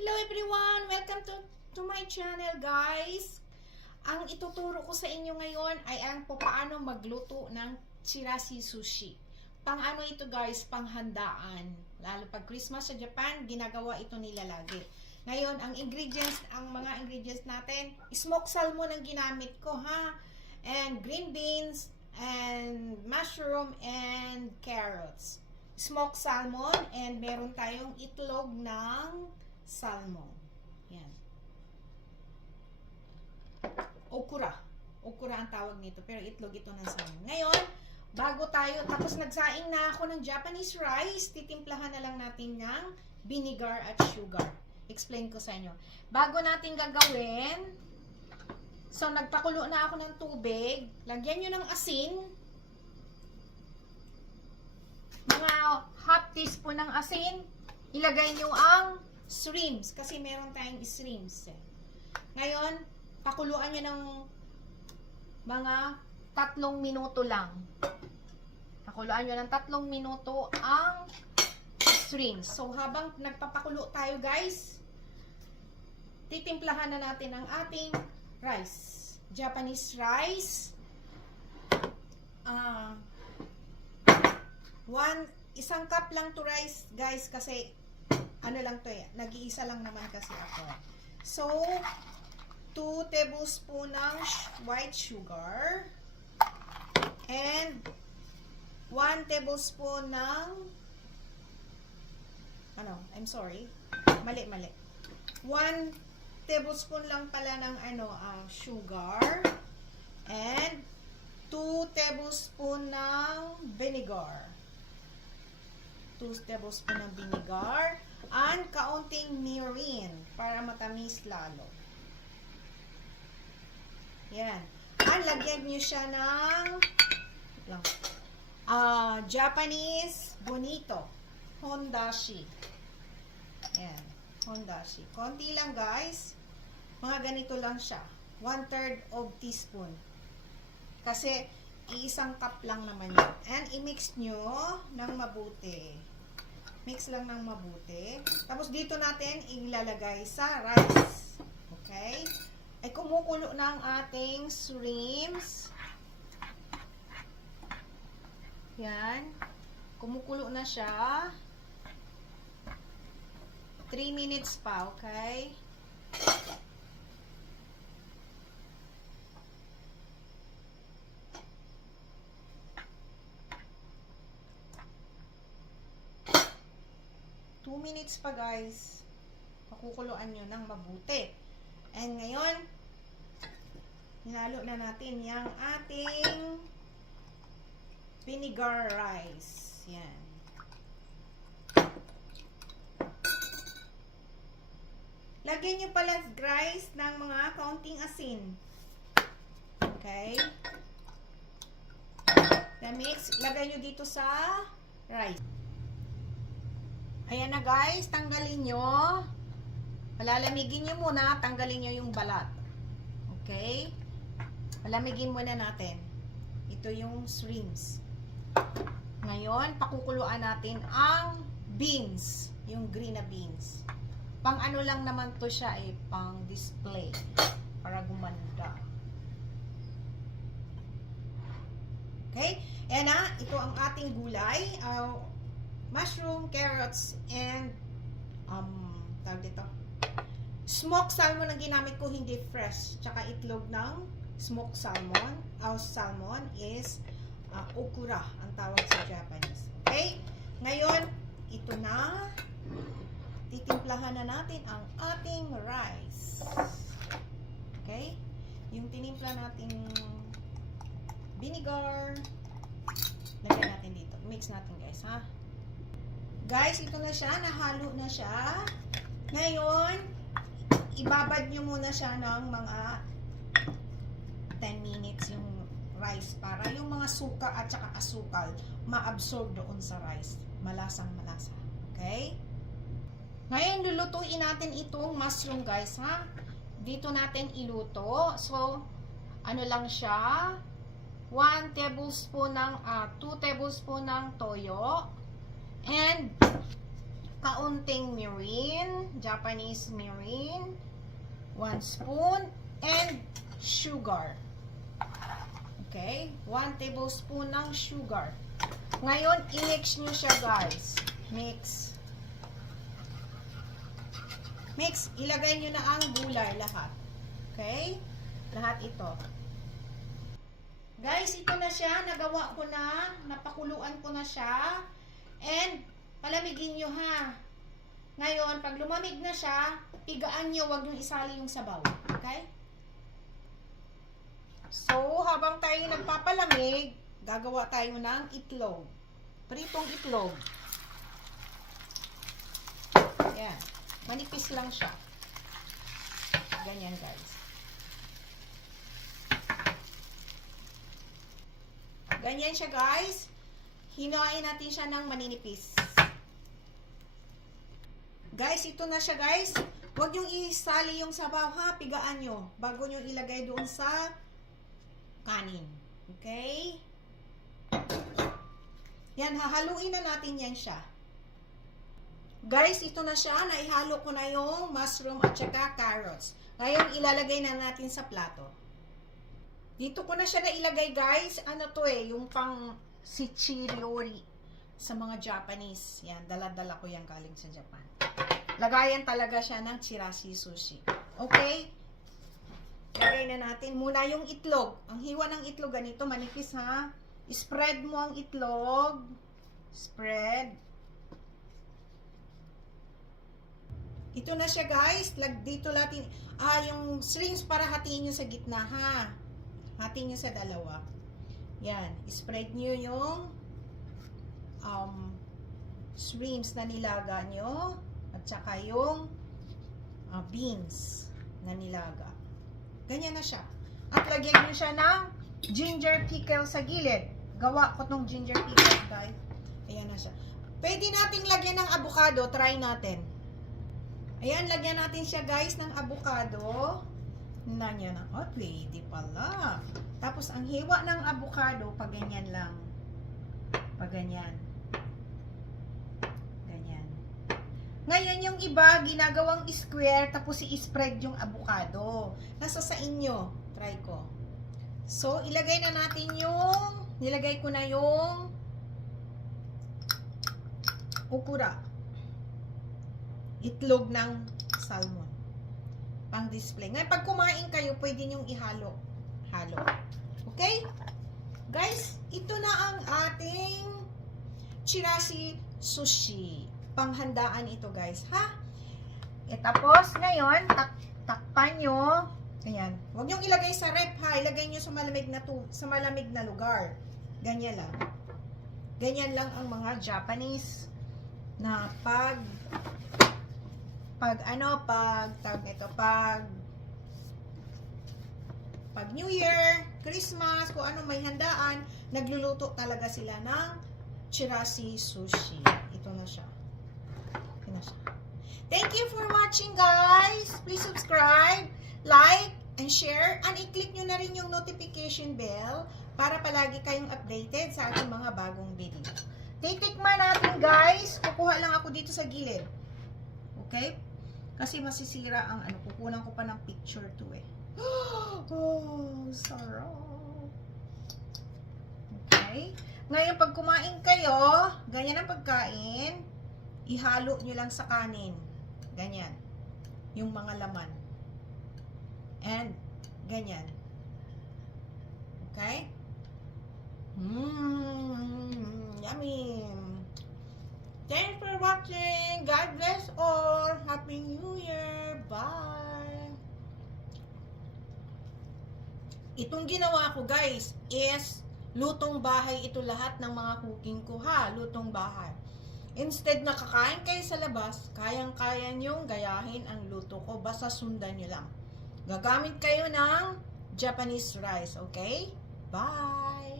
Hello everyone! Welcome to my channel, guys! Ang ituturo ko sa inyo ngayon ay ang paano magluto ng chirashi sushi. Pang ano ito, guys? Panghandaan. Lalo pag Christmas sa Japan, ginagawa ito nila lagi. Ngayon, ang mga ingredients natin, smoked salmon ang ginamit ko, ha? And green beans, and mushroom, and carrots. Smoked salmon, and meron tayong itlog ng salmon. Yan. Okura. Okura ang tawag nito. Pero itlog ito ng salmon. Ngayon, bago tayo, tapos nagsaing na ako ng Japanese rice, titimplahan na lang natin ng vinegar at sugar. Explain ko sa inyo. Bago natin gagawin, so nagpakulo na ako ng tubig. Lagyan nyo ng asin. Mga half teaspoon ng asin. Ilagay nyo ang shrimps, kasi meron tayong shrimps. Ngayon, pakuluan nyo ng mga 3 minuto lang. Pakuluan nyo ng 3 minuto ang shrimps. So, habang nagpapakulo tayo, guys, titimplahan na natin ang ating rice. Japanese rice. Isang cup lang to rice, guys, kasi ano lang to nag-iisa lang naman kasi ako. So, 2 tablespoon ng white sugar and 1 tablespoon ng mali. 1 tablespoon lang pala ng sugar and 2 tablespoon ng vinegar. 2 tablespoon ng vinegar and kaunting mirin para matamis lalo. Yan. And lagyan nyo siya ng Japanese bonito. Hondashi. Yan. Hondashi. Konti lang, guys. Mga ganito lang siya. 1/3 of teaspoon. Kasi iisang cup lang naman yun. And i-mix nyo ng mabuti. Mix lang ng mabuti. Tapos dito natin ilalagay sa rice. Okay? Ay kumukulo na ang ating shrimps. Yan. Kumukulo na siya. 3 minutes pa, okay? Minutes pa, guys. Pakukuluan nyo ng mabuti. And ngayon, hinalo na natin yung ating vinegar rice. Yan. Lagyan nyo pala, guys, ng mga kaunting asin. Okay? Na-mix. Lagay nyo dito sa rice. Ayan na, guys, tanggalin nyo. Palalamigin nyo muna, tanggalin nyo yung balat. Okay? Palamigin muna natin. Ito yung shrimps. Ngayon, pakukuluan natin ang beans. Yung green na beans. Pang ano lang naman to siya pang display. Para gumanda. Okay? Ayan na, ito ang ating gulay. Mushroom, carrots, and tawag dito, smoked salmon ang ginamit ko, hindi fresh. Tsaka itlog ng smoked salmon. Our salmon is okura ang tawag sa Japanese. Okay? Ngayon, ito na. Titimplahan na natin ang ating rice. Okay? Yung tinimpla nating vinegar, lagyan natin dito. Mix natin, guys, ha? Guys, ito na siya. Nahalo na siya. Ngayon, ibabad nyo muna siya ng mga 10 minutes yung rice para yung mga suka at saka asukal ma-absorb doon sa rice. Malasang-malasa. Okay? Ngayon, lulutuin natin itong mushroom, guys, ha? Dito natin iluto. So, ano lang siya? 1 tablespoon ng 2 tablespoon ng toyo. And kaunting mirin, Japanese mirin, 1 spoon, and sugar. Okay? 1 tablespoon ng sugar. Ngayon, i-mix nyo siya, guys. Mix. Mix. Ilagay nyo na ang gulay lahat. Okay? Lahat ito. Guys, ito na siya. Nagawa ko na. Napakuluan ko na siya. And, palamigin nyo ha. Ngayon, pag lumamig na siya, pigaan nyo. Huwag nyo isali yung sabaw. Okay? So, habang tayo nagpapalamig, gagawa tayo ng itlog. Pritong itlog. Ayan. Manipis lang siya. Ganyan, guys. Ganyan siya, guys. Hinuain natin siya ng maninipis. Guys, ito na siya, guys. Huwag yung isali yung sabaw, ha? Pigaan nyo. Bago nyo ilagay doon sa kanin. Okay? Yan, hahaluin na natin yan siya. Guys, ito na siya. Naihalo ko na yung mushroom at saka carrots. Ngayon, ilalagay na natin sa plato. Dito ko na siya nailagay, guys. Ano to yung pang shichiriori sa mga Japanese. Yan, dala-dala ko yan galing sa Japan. Lagayan talaga siya ng chirashi sushi. Okay? Lagay na natin muna yung itlog. Ang hiwa ng itlog, ganito, manipis ha. Spread mo ang itlog. Spread. Ito na siya, guys. Dito natin, yung shrimps para hatiin nyo sa gitna ha. Hatiin nyo sa dalawa. Yan. Spread nyo yung shrimps na nilaga nyo. At saka yung beans na nilaga. Ganyan na siya. At lagyan nyo siya ng ginger pickle sa gilid. Gawa ko tong ginger pickle, guys. Ayan na siya. Pwede nating lagyan ng avocado. Try natin. Ayan, lagyan natin siya, guys, ng avocado. Nanyan na. Oh, pwede pala. Tapos, ang hiwa ng avocado, pag ganyan lang. Pag ganyan. Ganyan. Ngayon, yung iba, ginagawang square, tapos i-spread yung avocado. Nasa sa inyo. Try ko. So, ilagay na natin yung, nilagay ko na yung okura. Itlog ng salmon. Pang display. Ngayon, pag kumain kayo, pwede nyong ihalo. Halo. Okay? Guys, ito na ang ating chirashi sushi. Panghandaan ito, guys. Ha? Tapos, ngayon, takpan nyo. Ayan. Huwag nyong ilagay sa rep, ha? Ilagay nyo sa malamig na lugar. Ganyan lang. Ganyan lang ang mga Japanese na pag New Year, Christmas, kung ano may handaan, nagluluto talaga sila ng chirashi sushi. Ito na siya. Ito na siya. Thank you for watching, guys. Please subscribe, like, and share, and i-click nyo na rin yung notification bell para palagi kayong updated sa ating mga bagong video. Titikman natin, guys. Kukuha lang ako dito sa gilid. Okay? Kasi masisira ang kukunan ko pa ng picture to Oh, sarap. Okay? Ngayon, pag kumain kayo, ganyan ang pagkain, ihalo nyo lang sa kanin. Ganyan. Yung mga laman. And, ganyan. Okay? Yummy. Thanks for watching. God bless all. Happy New Year. Bye. Itong ginawa ko, guys, is lutong bahay ito lahat ng mga cooking ko, ha? Lutong bahay. Instead na kakain kayo sa labas, kayang-kaya nyong gayahin ang luto ko. Basta sundan nyo lang. Gagamit kayo ng Japanese rice, okay? Bye!